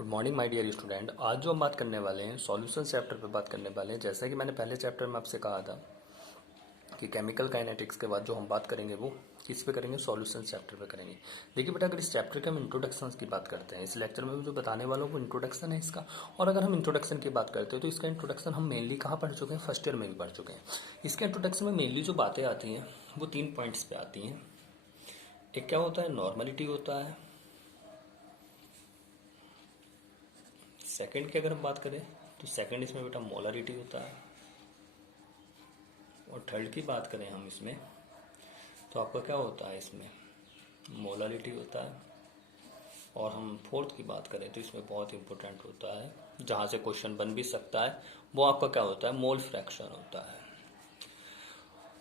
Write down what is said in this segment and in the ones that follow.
Good morning my dear student. आज जो हम बात करने वाले हैं सॉल्यूशन चैप्टर पे बात करने वाले हैं। जैसा कि मैंने पहले चैप्टर में आपसे कहा था कि केमिकल काइनेटिक्स के बाद जो हम बात करेंगे वो किस पे करेंगे, सॉल्यूशन चैप्टर पे करेंगे। देखिए बेटा, अगर इस चैप्टर के हम इंट्रोडक्शन की बात करते हैं, इस लेक्चर में जो बताने वालों वो इंट्रोडक्शन है इसका। और अगर हम इंट्रोडक्शन की बात करते हैं तो इसका इंट्रोडक्शन हम मेनली कहाँ पढ़ चुके हैं, फर्स्ट ईयर में भी पढ़ चुके हैं। इसके इंट्रोडक्शन में मेनली जो बातें आती हैं वो 3 पॉइंट्स पे आती हैं। एक क्या होता है, नॉर्मलिटी होता है। सेकंड की अगर हम बात करें तो सेकंड इसमें बेटा मोलरिटी होता है। और थर्ड की बात करें हम इसमें तो आपका क्या होता है, इसमें मोलरिटी होता है। और हम फोर्थ की बात करें तो इसमें बहुत इंपॉर्टेंट होता है, जहाँ से क्वेश्चन बन भी सकता है, वो आपका क्या होता है, मोल फ्रैक्शन होता है।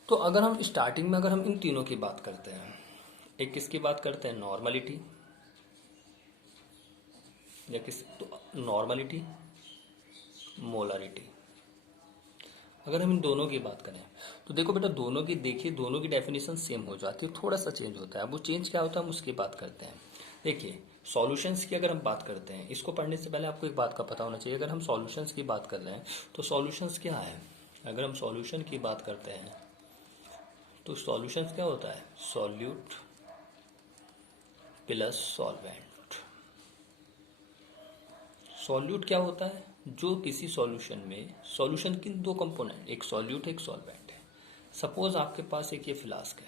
तो अगर हम स्टार्टिंग में अगर हम इन तीनों की बात करते हैं, एक किसकी बात करते हैं, नॉर्मलिटी, या किस तो नॉर्मलिटी मोलरिटी। अगर हम इन दोनों की बात करें तो देखो बेटा, दोनों की देखिए दोनों की डेफिनेशन सेम हो जाती है, थोड़ा सा चेंज होता है। वो चेंज क्या होता है हम उसकी बात करते हैं। देखिए सॉल्यूशंस की अगर हम बात करते हैं, इसको पढ़ने से पहले आपको एक बात का पता होना चाहिए। अगर हम सॉल्यूशंस की बात कर रहे हैं तो सॉल्यूशंस क्या है, अगर हम सॉल्यूशन की बात करते हैं तो सॉल्यूशंस क्या होता है, सॉल्यूट प्लस सॉल्वेंट। सॉल्यूट क्या होता है, जो किसी सॉल्यूशन में, सॉल्यूशन की दो कंपोनेंट, एक सॉल्यूट है एक सॉल्वेंट है। सपोज आपके पास एक ये फ्लास्क है,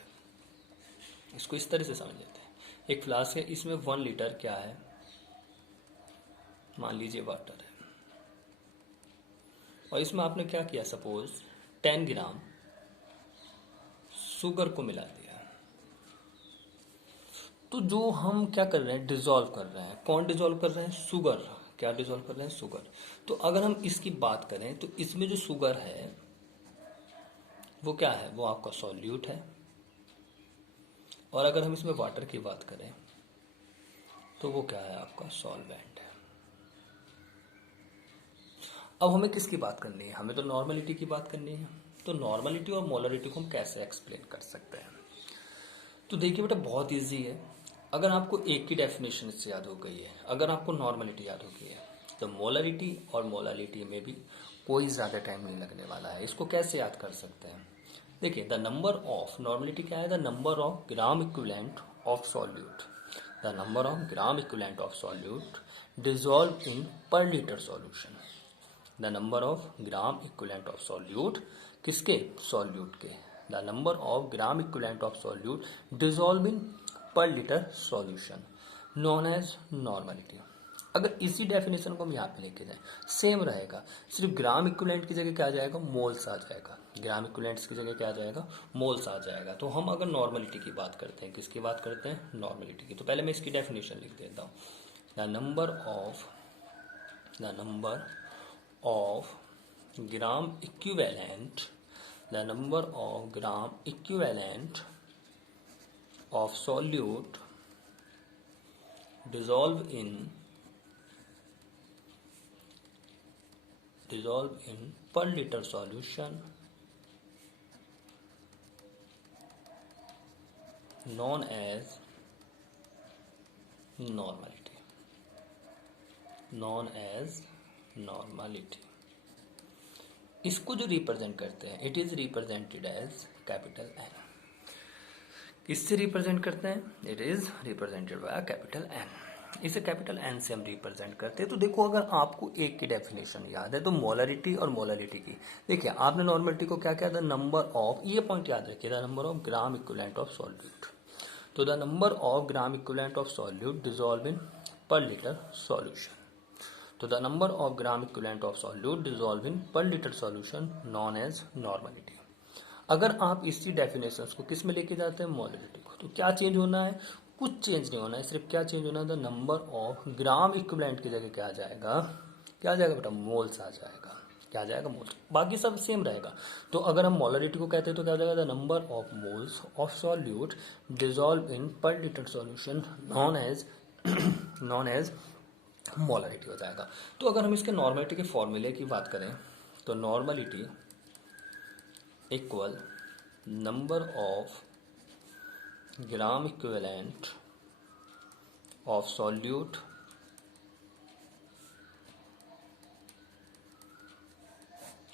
इसको इस तरह से समझ लेते हैं। एक फ्लास्क है, इसमें 1 लीटर क्या है, मान लीजिए वाटर है। और इसमें आपने क्या किया, सपोज 10 ग्राम शुगर को मिला दिया। तो जो हम क्या कर रहे हैं, डिजोल्व कर रहे हैं। कौन डिजोल्व कर रहे हैं, शुगर। क्या डिजोल्व कर रहे हैं, शुगर। तो अगर हम इसकी बात करें तो इसमें जो शुगर है वो क्या है, वो आपका सॉल्यूट है। और अगर हम इसमें वाटर की बात करें तो वो क्या है, आपका सॉल्वेंट है। अब हमें किसकी बात करनी है, हमें तो नॉर्मलिटी की बात करनी है। तो नॉर्मलिटी और मोलरिटी को हम कैसे एक्सप्लेन कर सकते हैं। तो देखिए बेटा, बहुत इजी है। अगर आपको एक की डेफिनेशन इससे याद हो गई है, अगर आपको नॉर्मलिटी याद हो गई है, तो मोलरिटी और मोलालिटी में भी कोई ज़्यादा टाइम नहीं लगने वाला है। इसको कैसे याद कर सकते हैं, देखिए द नंबर ऑफ, नॉर्मलिटी क्या है, the number of gram equivalent of solute, the number of gram equivalent of solute dissolve in per litre solution. The number of gram equivalent of solute, किसके, सॉल्यूट के। The number of gram equivalent of solute dissolve in per litre solution, known as normality. अगर इसी definition को हम यहाँ पे लेके जाएं, सेम रहेगा, सिर्फ ग्राम इक्विवेलेंट की जगह क्या आ जाएगा, मोल्स आ जाएगा। ग्राम इक्विवेलेंट्स की जगह क्या आ जाएगा, मोल्स आ जाएगा। तो हम अगर नॉर्मलिटी की बात करते हैं, किसकी बात करते हैं, नॉर्मलिटी की, तो पहले मैं इसकी डेफिनेशन लिख देता हूँ। The number of gram equivalent, the number of gram equivalent of solute dissolve in per liter solution known as normality, known as normality। इसको जो रिप्रेजेंट करते हैं, it is represented as capital N. किससे represent करते हैं, it is represented by capital N. इसे capital N से हम रिप्रेजेंट करते हैं। तो देखो, अगर आपको एक की डेफिनेशन याद है तो मोलरिटी और मोलालिटी की, देखिए आपने नॉर्मलिटी को क्या किया, द नंबर ऑफ, ये पॉइंट याद रखिए, the number of gram equivalent of solute. तो the number of gram equivalent of solute dissolve in per litre solution. तो the number of gram equivalent of solute dissolve in per litre solution known as normality. अगर आप इसी definitions को किस में लेके जाते हैं, मोलरिटी को, तो क्या चेंज होना है, कुछ चेंज नहीं होना है, सिर्फ क्या चेंज होना है, the number of gram equivalent की जगह क्या आ जाएगा, क्या आ जाएगा बेटा, मोल्स आ जाएगा। क्या आ जाएगा, मोल्स। बाकी सब सेम रहेगा। तो अगर हम मोलरिटी को कहते हैं तो क्या आ जाएगा, the number of moles of solute dissolve in per litre solution known as molarity हो जाएगा। तो अगर हम इसके नॉर्मलिटी के फॉर्मूले की बात करें तो normality equal number of gram equivalent of solute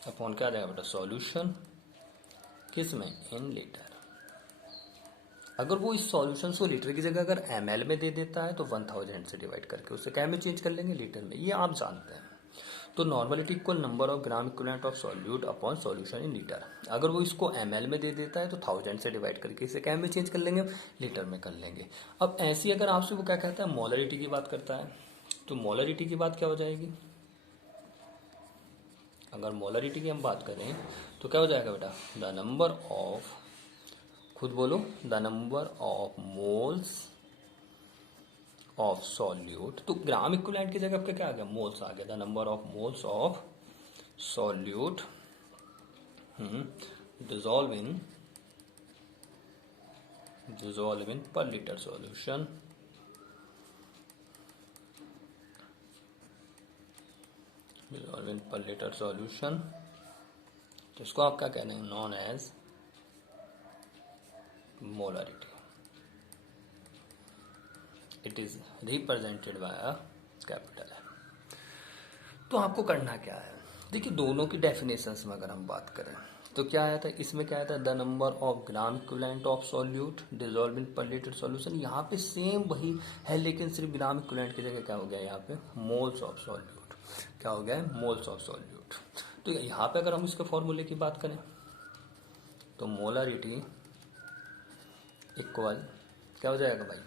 upon क्या आ जाएगा बेटा सॉल्यूशन, किस में, इन लीटर। अगर वो इस सॉल्यूशन को लीटर की जगह अगर ml में दे देता है तो 1000 से डिवाइड करके उसे क्या में चेंज कर लेंगे, लीटर में, ये आप जानते हैं। तो normality equal number of gram equivalent of solute upon solution in litre. अगर वो इसको ml में दे देता है तो 1000 से डिवाइड करके इसे क्या में चेंज कर लेंगे, लीटर में कर लेंगे। अब ऐसी अगर आपसे वो क्या कहता है, मोलरिटी की बात करता है, तो मोलरिटी की बात क्या हो जाएगी, अगर मोलरिटी की हम बात करें तो क्या हो जाएगा बेटा, द नंबर ऑफ, खुद बोलो, the number of moles of solute. तो ग्राम इक्विवेलेंट की जगह पे क्या आ गया, मोल्स आ गया, the number of moles of solute dissolve in per liter solution dissolve in per liter solution, तो इसको आप क्या कहते हैं, known as molarity. It is represented by a capital M. तो आपको करना क्या है, देखिए दोनों की डेफिनेशंस में अगर हम बात करें तो क्या आया था, इसमें क्या आया था, the number of gram equivalent of solute dissolve in per litre solution. यहाँ पे सेम वही है, लेकिन सिर्फ ग्राम इक्विवेलेंट की जगह क्या हो गया, यहाँ पे मोल्स ऑफ सॉल्यूट, क्या हो गया, मोल्स ऑफ सॉल्यूट। तो यहाँ पे अगर हम इसके फॉर्मूले की बात करें तो मोलरिटी इक्वल क्या हो जाएगा भाई,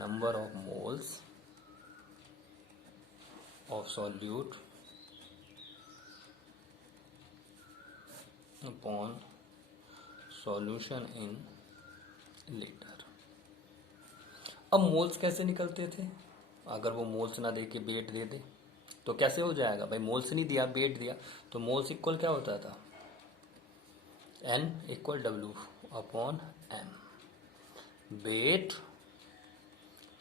number of moles of solute upon solution in litre. अब मोल्स कैसे निकलते थे, अगर वो मोल्स ना दे के वेट दे दे तो कैसे हो जाएगा भाई, मोल्स नहीं दिया वेट दिया, तो मोल्स इक्वल क्या होता था, N equal W upon M, weight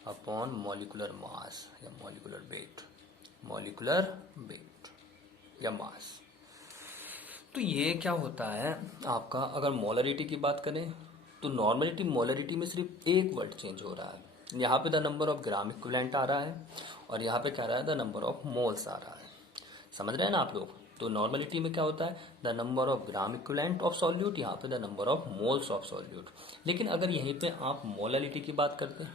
upon molecular mass या मॉलिकुलर वेट, मॉलिकुलर वेट या मास। तो ये क्या होता है आपका, अगर मोलरिटी की बात करें तो नॉर्मलिटी मोलरिटी में सिर्फ एक वर्ड चेंज हो रहा है, यहाँ पे the number of gram equivalent आ रहा है और यहाँ पे क्या रहा है, द नंबर ऑफ मोल्स आ रहा है। समझ रहे हैं ना आप लोग। तो नॉर्मलिटी में क्या होता है, the number of gram equivalent of solute, यहाँ पे the number of moles of solute. लेकिन अगर यहीं पे आप मोलरिटी की बात करते हैं,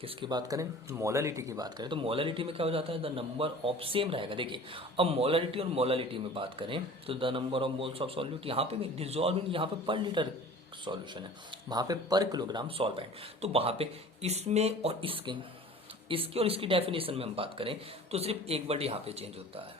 किसकी बात करें, मोलरिटी की बात करें, तो मोलरिटी में क्या हो जाता है, द नंबर ऑफ, सेम रहेगा। देखिए अब मोलरिटी और मोलरिटी में बात करें तो the number of moles of solute, यहाँ पे भी डिजॉल्व इन, यहाँ पे पर लीटर सॉल्यूशन है, वहाँ पे पर किलोग्राम सॉल्वेंट। तो वहाँ पे इसमें और इसकी और इसकी डेफिनेशन में हम बात करें तो सिर्फ एक वर्ड यहाँ पे चेंज होता है।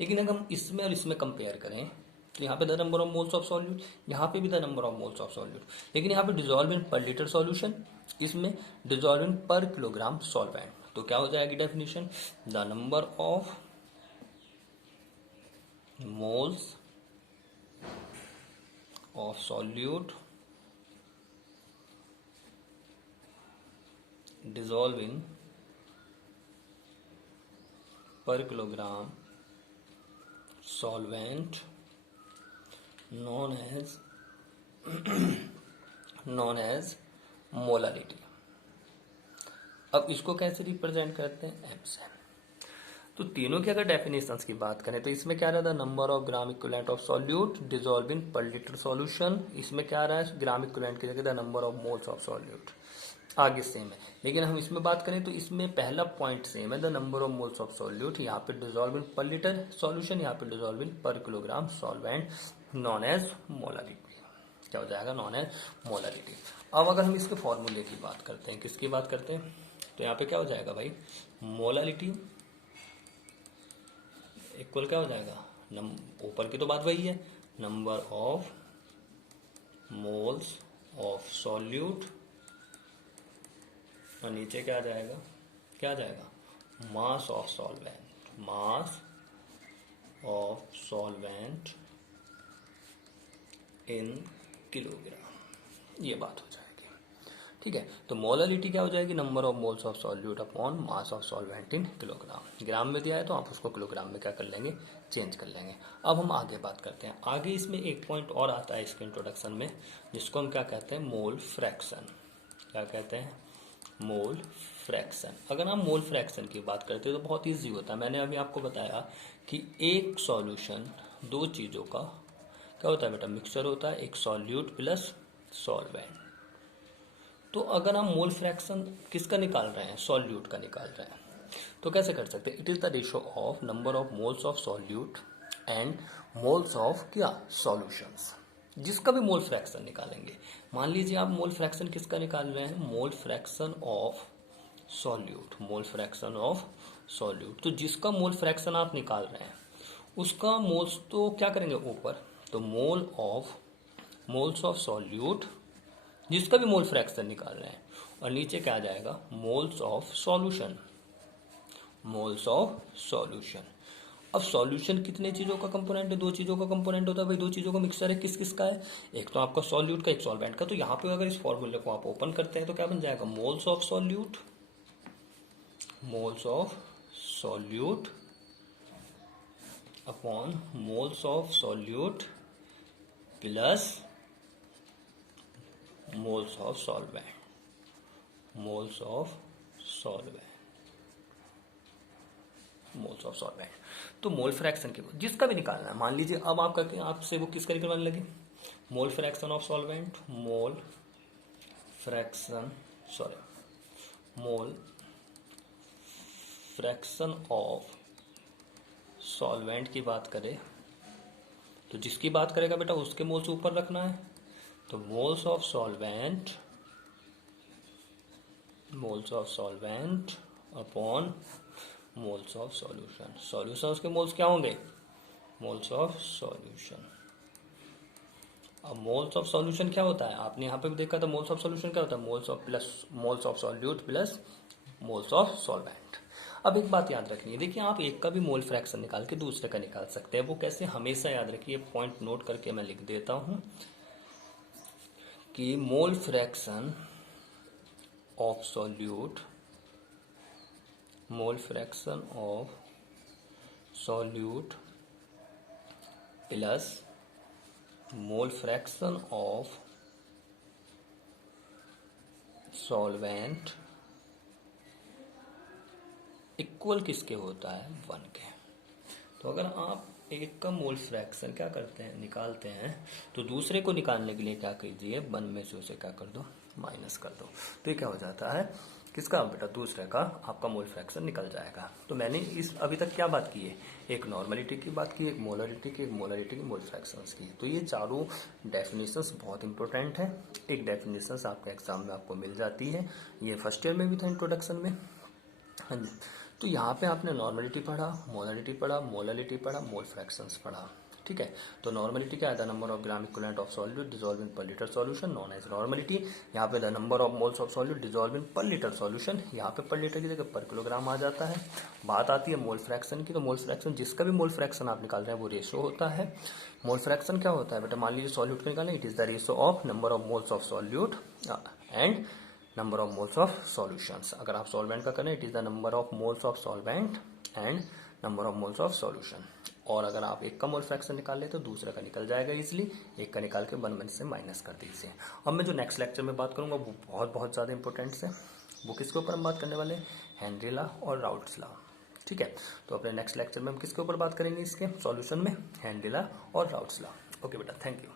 लेकिन अगर हम इसमें और इसमें कंपेयर करें तो यहाँ पे the number of moles of solute, यहाँ पे भी the number of moles of solute, लेकिन यहाँ पे dissolve in per litre solution, इसमें dissolve in per kilogram solvent. तो क्या हो जाएगी definition, the number of moles of solute dissolve in per kilogram solvent known as molarity. अब इसको कैसे रिप्रेजेंट करते हैं, एम से। तो तीनों की अगर डेफिनेशंस की बात करें तो इसमें क्या रहा था, number of gram equivalent of solute dissolve in per litre solution, इसमें क्या रहा है, ग्राम इक्विवेलेंट की जगह the number of moles of solute, आगे सेम है। लेकिन हम इसमें बात करें तो इसमें पहला पॉइंट सेम है, the number of moles of solute, यहाँ पे dissolve in per litre solution, यहाँ पे dissolve in per kilogram solvent, known as molarity. क्या हो जाएगा, नॉन एज मोलरिटी। अब अगर हम इसके फॉर्मूले की बात करते हैं, किसकी बात करते हैं, तो यहाँ पे क्या हो जाएगा भाई, मोलरिटी इक्वल क्या हो जाएगा, ऊपर की तो बात वही है, number of moles of solute, और नीचे क्या आ जाएगा, क्या आ जाएगा, मास of solvent, mass of solvent in kilogram, ये बात हो जाएगी। ठीक है, तो मोलरिटी क्या हो जाएगी, number of moles of solute upon mass of solvent in kilogram. Gram में दिया है तो आप उसको किलोग्राम में क्या कर लेंगे, चेंज कर लेंगे। अब हम आगे बात करते हैं, आगे इसमें एक पॉइंट और आता है इसके इंट्रोडक्शन में, जिसको हम क्या कहते हैं, मोल फ्रैक्शन। क्या कहते हैं, मोल फ्रैक्शन। अगर हम मोल फ्रैक्शन की बात करते हैं तो बहुत ईजी होता है। मैंने अभी आपको बताया कि एक सॉल्यूशन दो चीज़ों का क्या होता है बेटा, मिक्सचर होता है, एक सॉल्यूट प्लस सॉल्वेंट। तो अगर हम मोल फ्रैक्शन किसका निकाल रहे हैं, सॉल्यूट का निकाल रहे हैं, तो कैसे कर सकते हैं, it is the ratio of number of moles of solute and moles of क्या, सॉल्यूशंस। जिसका भी मोल फ्रैक्शन निकालेंगे, मान लीजिए आप मोल फ्रैक्शन किसका निकाल रहे हैं, mole fraction of solute, mole fraction of solute. तो जिसका मोल फ्रैक्शन आप निकाल रहे हैं उसका मोल्स तो क्या करेंगे ऊपर, तो मोल्स ऑफ सॉल्यूट जिसका भी मोल फ्रैक्शन निकाल रहे हैं, और नीचे क्या आ जाएगा, moles of solution, moles of solution. अब सॉल्यूशन कितने चीजों का कंपोनेंट है, दो चीजों का कंपोनेंट होता है भाई, दो चीजों का मिक्सचर है, किस किस का है, एक तो आपका सॉल्यूट का, एक सॉल्वेंट का। तो यहाँ पे अगर इस फॉर्मूले को आप ओपन करते हैं तो क्या बन जाएगा, moles of solute, moles of solute upon moles of solute plus moles of solvent, moles of solvent, moles of solvent. तो मोल फ्रैक्शन की जिसका भी निकालना है, मान लीजिए अब आपका आपसे वो किसका निकलवाने लगे, mole fraction of solvent, mole fraction mole fraction of solvent की बात करें तो जिसकी बात करेगा बेटा उसके मोल्स ऊपर रखना है। तो moles of solvent upon moles of solution. Solutions के मोल्स क्या होंगे, मोल्स ऑफ सॉल्यूशन। अब मोल्स ऑफ सॉल्यूशन क्या होता है, आपने यहाँ पे भी देखा था, मोल्स ऑफ सॉल्यूशन क्या होता है, moles of solute plus moles of solvent. अब एक बात याद रखनी है, देखिए आप एक का भी मोल फ्रैक्शन निकाल के दूसरे का निकाल सकते हैं। वो कैसे, हमेशा याद रखिए, पॉइंट नोट करके मैं लिख देता हूं कि mole fraction of solute, mole fraction of solute plus mole fraction of solvent equal किसके होता है, 1 के। तो अगर आप एक का मोल फ्रैक्शन क्या करते हैं, निकालते हैं, तो दूसरे को निकालने के लिए क्या कीजिए, 1 में से उसे क्या कर दो, माइनस कर दो। तो ये क्या हो जाता है, किसका बेटा, दूसरे का आपका मोल फ्रैक्शन निकल जाएगा। तो मैंने इस अभी तक क्या बात की है, एक नॉर्मलिटी की बात की, एक मोलरिटी की, एक मोलरिटी की, मोल फ्रैक्शंस की। तो ये चारों डेफिनेशंस बहुत इंपॉर्टेंट है। एक डेफिनेशंस आपका एग्जाम में आपको मिल जाती है, ये फर्स्ट ईयर में भी था इंट्रोडक्शन में। हाँ जी, तो यहाँ पे आपने नॉर्मलिटी पढ़ा, मोलरिटी पढ़ा, मोलरिटी पढ़ा, मोल फ्रैक्शंस पढ़ा, ठीक है। तो नॉर्मलिटी क्या है, the number of gram equivalent of solute dissolve in per litre solution known as normality. यहाँ पे the number of moles of solute dissolve in per litre solution, यहाँ पे पर लीटर की जगह पर किलोग्राम आ जाता है। बात आती है मोल फ्रैक्शन की, तो मोल फ्रैक्शन जिसका भी मोल फ्रैक्शन आप निकाल रहे हैं वो रेशो होता है। मोल फ्रैक्शन क्या होता है बेटा, मान लीजिए सॉल्यूट को निकालें, it is the ratio of number of moles of solute and number of moles of solutions. अगर आप सॉल्वेंट का करें, it is the number of moles of solvent and number of moles of solution. और अगर आप एक का mole fraction निकाल ले तो दूसरा का निकल जाएगा इजीली, एक का निकाल के 1 में से माइनस कर दीजिए। अब मैं जो नेक्स्ट लेक्चर में बात करूंगा वो बहुत ज़्यादा इंपॉर्टेंट है। वो किसके ऊपर हम बात करने वाले हैं, हेनरी लॉ और राउल्ट्स लॉ, ठीक है। तो अपने नेक्स्ट लेक्चर में हम किसके ऊपर बात करेंगे, इसके सॉल्यूशन में हेनरी लॉ और राउल्ट्स लॉ। ओके बेटा, थैंक यू।